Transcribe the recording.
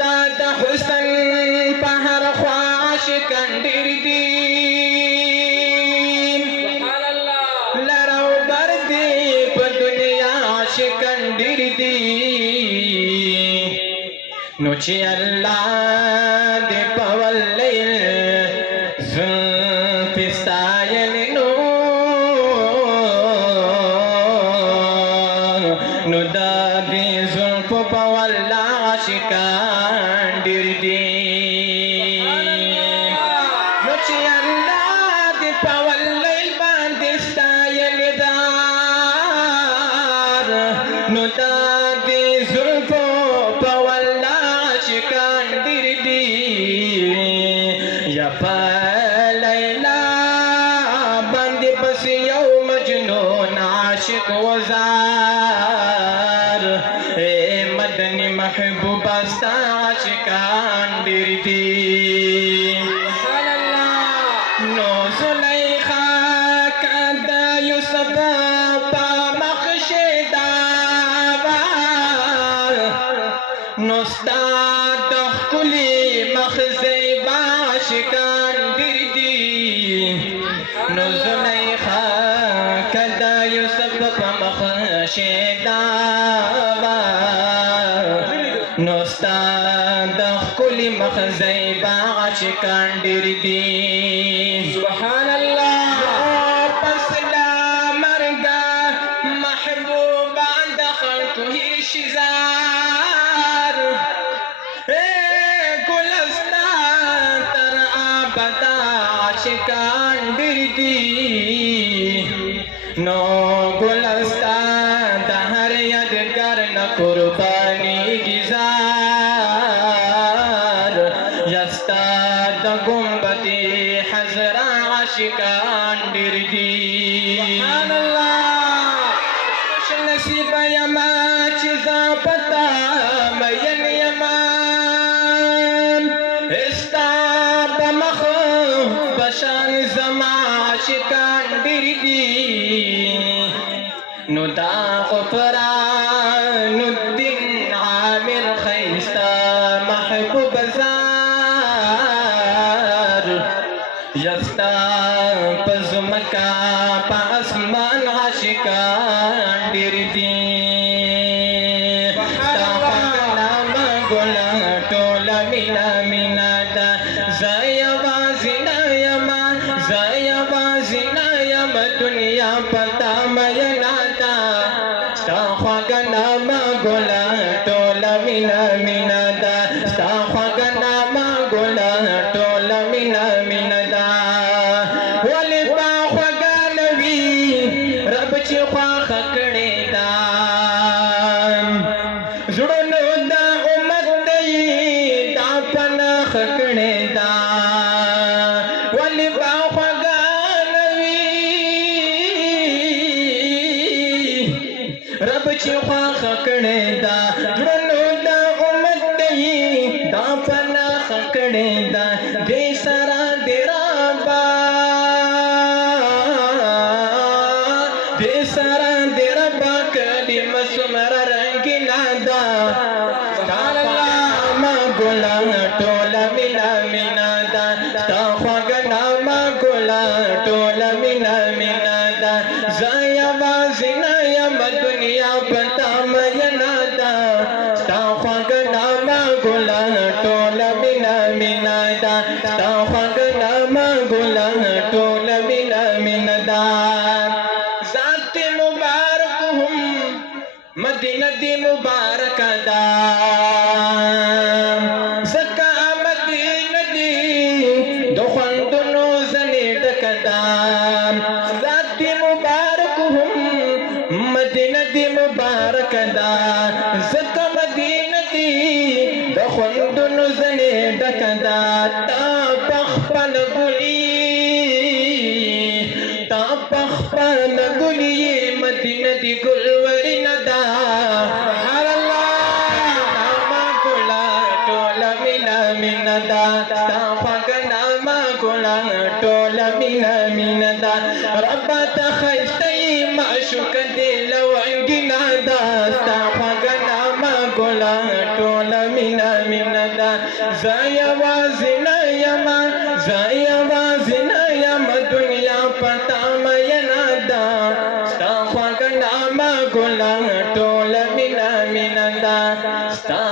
استاد حسن پهر خواشکان ډیر دي سبحان الله لرو بر دي په دنیا عاشقان ډیر دي نو چې الله دې په ولل زلف ستایل نو دا دې زلف په ول عاشقان ډیر دي نو چې الله دې په ولل باندې ستایل دار نو دا دې زلف په ول عاشقان ډیر دي یا په لیلا باندې بس یو مجنون عاشق وزار مدنی محبوب استا عاشقان ډیر دي نو زلیخا کدا یوسف په مخشدا نو ستا د ښکلي مخزی عاشقان ډیر دي نو زلیخا کدا یوسف په مخشدا نو ستا د ښکلي مخزی عاشقان ډیر دي سبحان الله پس لا مرګه محبوبه د خلکو شیزار ګلستان تر ابدا عاشقان ډیر دي نو ګلستان د هر یادګار نه قرباني گزار یستا د ګمبدې حضرا عاشقان ډیر دي سبحان الله خوش نصیب یما چې زه پتا مین یما استا په مخ بشان زما عاشقان ډیر دي نو دا غفران الدین عامر خیستا محبوب زار یستا پزمکا پا اسمان عاشقان ډیر دي ستا خوږ ګله ټوله مینا مینا ده زه یوازې نه یمه زه یوازې نه یمه دنیا پتا مینا ده ستا خوږ نامه ګله ټوله مینا مینا ده ستا خوږ نامه ګله ټوله مینا مینا ده ولې تا خوږه نه وي رب چې خواښه کړې ده زړونو د امت دی دا په نښه کړې ده ولې تا خوږه نه وي رب چې خواښه کړې ده زړونو د امت دی دا په نښه کړې ده دې سره دې رابه دې سره دې ربه کلمه څومره رنګینه ده ستا نامه ګله ټوله مینا مینا ده ستا خوږه نامه ګله ټوله مینا مینا ده زه یوازې نه یم دنیا په تا میینه ده ستا خوږه نامه ګله ټوله مینا مینا ده ستا خوږه نامه ګله ټوله مینا مینا ده ذات مبارک هم مدینه دی مبارک ده زکه مدینه دی د خوندونو ځنې ډکه ده ذات مبارک هم مدینه دی مبارک ده زکه مدینه دی د خوندونو ځنې ډکه ده تا په خپل ګلي تا په خپل ګلي مدینه دی ګلورینه ده سبحان الله نامه ګله ټوله مینا مینا ده ستا خوږه نامه ګله ټوله مینا مینا ده رب ته ښایسته یې معشوقه دې لونګینه ده ستا خوږه نامه ګله ټوله مینا مینا دا زایا وازنا یما زایا وازنا یما دنیا پتا مینا دا ستا خوږ نامه ګل ټول مینا مینا دا ستا